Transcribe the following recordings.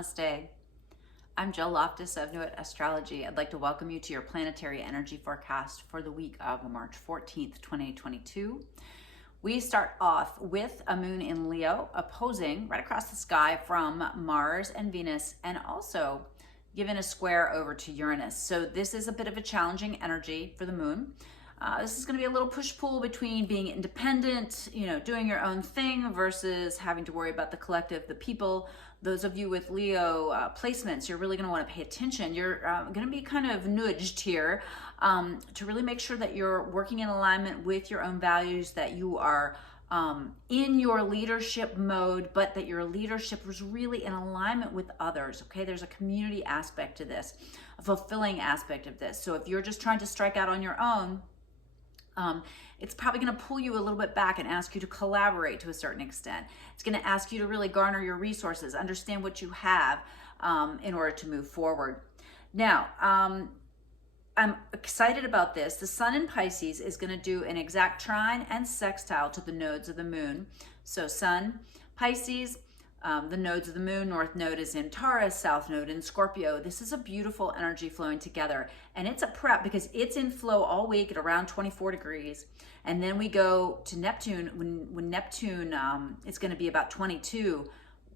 Namaste. I'm Jill Loftus of Nuit Astrology. I'd like to welcome you to your planetary energy forecast for the week of March 14th, 2022. We start off with a moon in Leo opposing right across the sky from Mars and Venus, and also given a square over to Uranus. So this is a bit of a challenging energy for the moon. This is going to be a little push-pull between being independent, doing your own thing versus having to worry about the collective, the people. Those of you with Leo placements, you're really going to want to pay attention. You're going to be kind of nudged here to really make sure that you're working in alignment with your own values, that you are in your leadership mode, but that your leadership was really in alignment with others, okay? There's a community aspect to this, a fulfilling aspect of this. So if you're just trying to strike out on your own, it's probably going to pull you a little bit back and ask you to collaborate to a certain extent. It's going to ask you to really garner your resources, understand what you have in order to move forward. Now, I'm excited about this. The sun in Pisces is going to do an exact trine and sextile to the nodes of the moon. So sun, Pisces, the nodes of the moon, north node is in Taurus, south node in Scorpio. This is a beautiful energy flowing together. And it's a prep because it's in flow all week at around 24 degrees. And then we go to Neptune. When Neptune, it's going to be about 22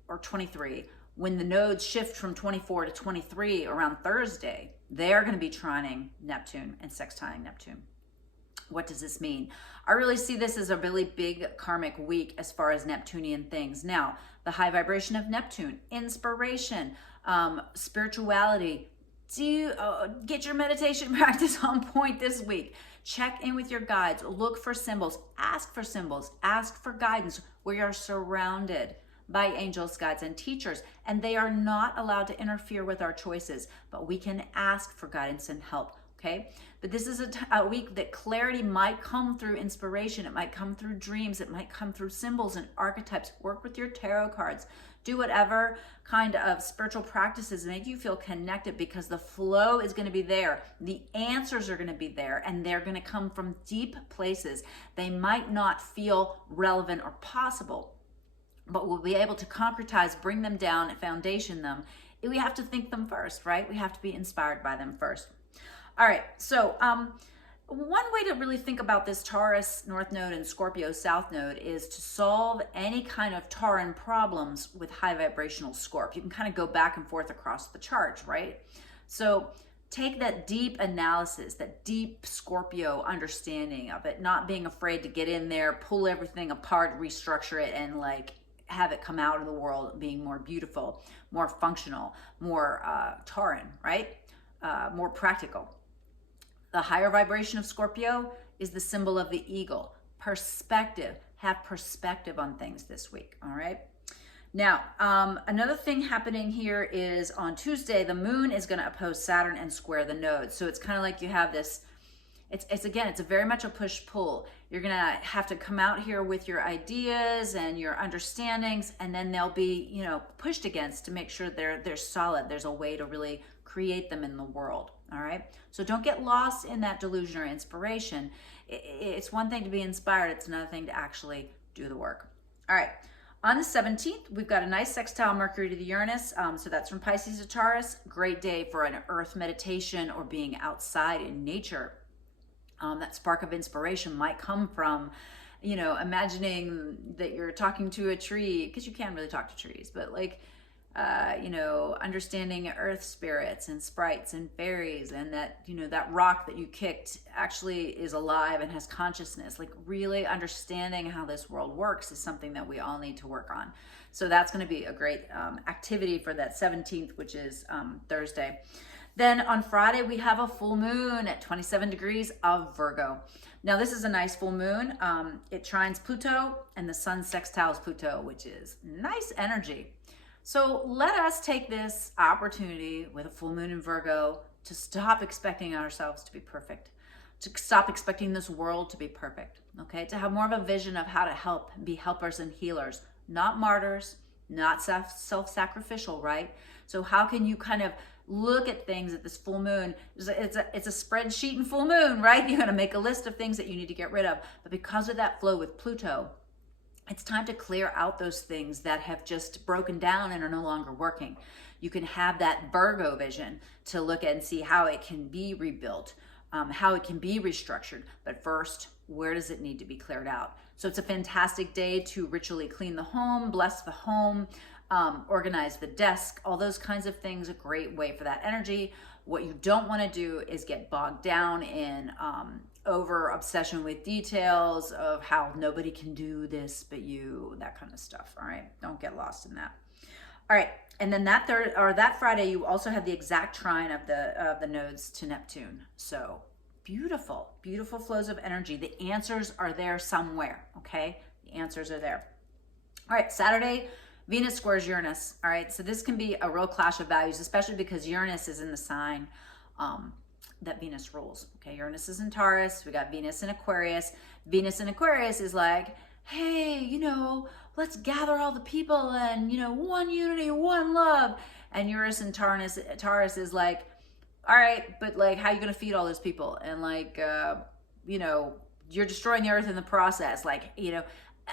or 23. When the nodes shift from 24 to 23 around Thursday, they're going to be trining Neptune and sextiling Neptune. What does this mean? I really see this as a really big karmic week as far as Neptunian things. Now, the high vibration of Neptune, inspiration, spirituality. Get your meditation practice on point this week. Check in with your guides. Look for symbols. Ask for guidance. We are surrounded by angels, guides, and teachers, and they are not allowed to interfere with our choices, but we can ask for guidance and help. Okay, but this is a week that clarity might come through inspiration. It might come through dreams. It might come through symbols and archetypes. Work with your tarot cards. Do whatever kind of spiritual practices make you feel connected, because the flow is going to be there. The answers are going to be there, and they're going to come from deep places. They might not feel relevant or possible, but we'll be able to concretize, bring them down, foundation them. We have to think them first, right? We have to be inspired by them first. All right, so one way to really think about this Taurus North Node and Scorpio South Node is to solve any kind of Tauran problems with high vibrational Scorp. You can kind of go back and forth across the chart, right? So take that deep analysis, that deep Scorpio understanding of it, not being afraid to get in there, pull everything apart, restructure it, and have it come out of the world being more beautiful, more functional, more Tauran, right? More practical. The higher vibration of Scorpio is the symbol of the eagle. Perspective. Have perspective on things this week, all right? Now, another thing happening here is on Tuesday, the moon is going to oppose Saturn and square the nodes. So it's kind of like you have this, it's very much a push-pull. You're going to have to come out here with your ideas and your understandings, and then they'll be, pushed against to make sure they're solid. There's a way to really create them in the world. All right. So don't get lost in that delusion or inspiration. It's one thing to be inspired. It's another thing to actually do the work. All right. On the 17th, we've got a nice sextile Mercury to the Uranus. So that's from Pisces to Taurus. Great day for an earth meditation or being outside in nature. That spark of inspiration might come from, imagining that you're talking to a tree, because you can't really talk to trees, but understanding earth spirits and sprites and fairies, and that, that rock that you kicked actually is alive and has consciousness. Really understanding how this world works is something that we all need to work on. So that's going to be a great activity for that 17th, which is Thursday. Then on Friday, we have a full moon at 27 degrees of Virgo. Now, this is a nice full moon. It trines Pluto, and the sun sextiles Pluto, which is nice energy. So let us take this opportunity with a full moon in Virgo to stop expecting ourselves to be perfect, to stop expecting this world to be perfect, okay? To have more of a vision of how to help, be helpers and healers, not martyrs, not self-sacrificial, right? So how can you kind of look at things at this full moon? It's a spreadsheet in full moon, right? You're going to make a list of things that you need to get rid of. But because of that flow with Pluto, it's time to clear out those things that have just broken down and are no longer working. You can have that Virgo vision to look at and see how it can be rebuilt, how it can be restructured. But first, where does it need to be cleared out? So it's a fantastic day to ritually clean the home, bless the home, organize the desk, all those kinds of things. A great way for that energy. What you don't want to do is get bogged down in over obsession with details of how nobody can do this but you, that kind of stuff. All right, don't get lost in that. All right, and then that Friday, you also have the exact trine of the nodes to Neptune. So beautiful, beautiful flows of energy. The answers are there somewhere. Okay, the answers are there. All right, Saturday, Venus squares Uranus. All right, so this can be a real clash of values, especially because Uranus is in the sign that Venus rules. Okay, Uranus is in Taurus. We got Venus in Aquarius. Venus in Aquarius is like, hey, you know, let's gather all the people and, you know, one unity, one love. And Uranus in Taurus is like, all right, but like, how are you going to feed all those people? And like, you know, you're destroying the earth in the process. Like, you know,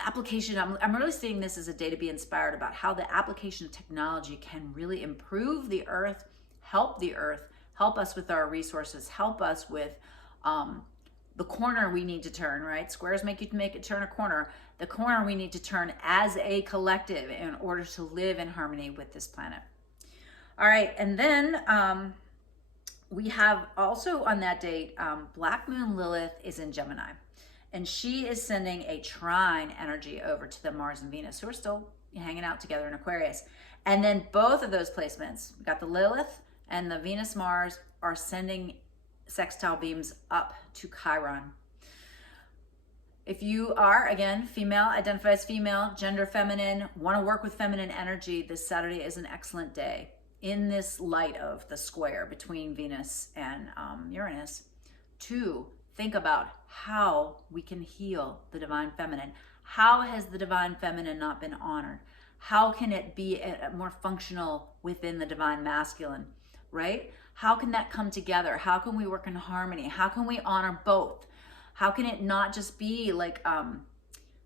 application, I'm really seeing this as a day to be inspired about how the application of technology can really improve the earth, help us with our resources, help us with the corner we need to turn, right? Squares make it turn a corner. The corner we need to turn as a collective in order to live in harmony with this planet. All right, and then we have also on that date, Black Moon Lilith is in Gemini. And she is sending a trine energy over to the Mars and Venus, who are still hanging out together in Aquarius. And then both of those placements, we got the Lilith and the Venus Mars, are sending sextile beams up to Chiron. If you are, again, female, identify as female, gender feminine, want to work with feminine energy, this Saturday is an excellent day in this light of the square between Venus and Uranus to think about how we can heal the divine feminine. How has the divine feminine not been honored? How can it be more functional within the divine masculine, right? How can that come together? How can we work in harmony? How can we honor both? How can it not just be like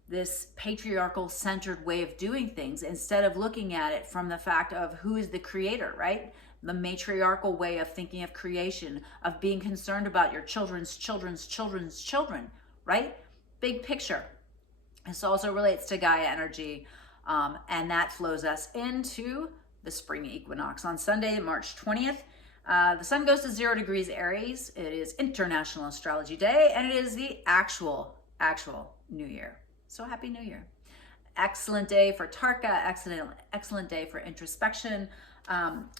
this patriarchal centered way of doing things, instead of looking at it from the fact of who is the creator, right? The matriarchal way of thinking of creation, of being concerned about your children's children, right? Big picture. This also relates to Gaia energy, and that flows us into the spring equinox on Sunday, March 20th. The sun goes to 0 degrees Aries. It is International Astrology Day, and it is the actual New Year. So happy New Year. Excellent day for Tarka, excellent day for introspection.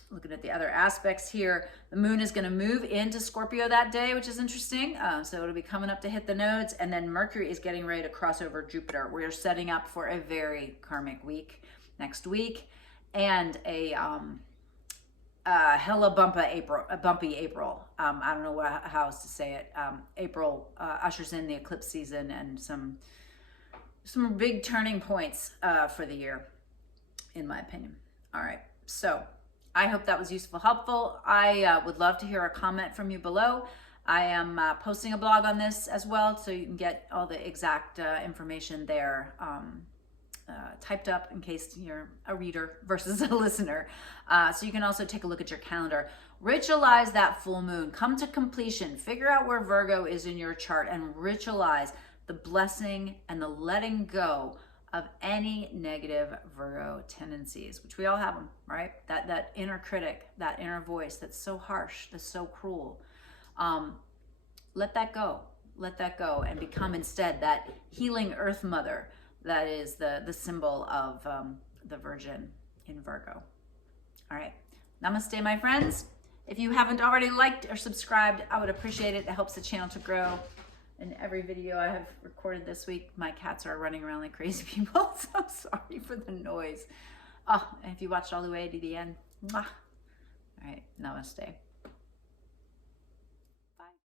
Looking at the other aspects here, the moon is going to move into Scorpio that day, which is interesting. So it'll be coming up to hit the nodes, and then Mercury is getting ready to cross over Jupiter. We are setting up for a very karmic week next week, and a hella bumpy April. I don't know how else to say it. April ushers in the eclipse season and some big turning points for the year, in my opinion. All right. So I hope that was useful, helpful. I would love to hear a comment from you below. I am posting a blog on this as well, so you can get all the exact information there typed up in case you're a reader versus a listener. So you can also take a look at your calendar. Ritualize that full moon. Come to completion. Figure out where Virgo is in your chart and ritualize the blessing and the letting go of any negative Virgo tendencies, which we all have them, right? That inner critic, that inner voice that's so harsh, that's so cruel. Let that go. Let that go and become instead that healing earth mother that is the symbol of the Virgin in Virgo. All right. Namaste, my friends. If you haven't already liked or subscribed, I would appreciate it. It helps the channel to grow. In every video I have recorded this week, my cats are running around like crazy people, so sorry for the noise. Oh, and if you watched all the way to the end, mwah. All right, namaste.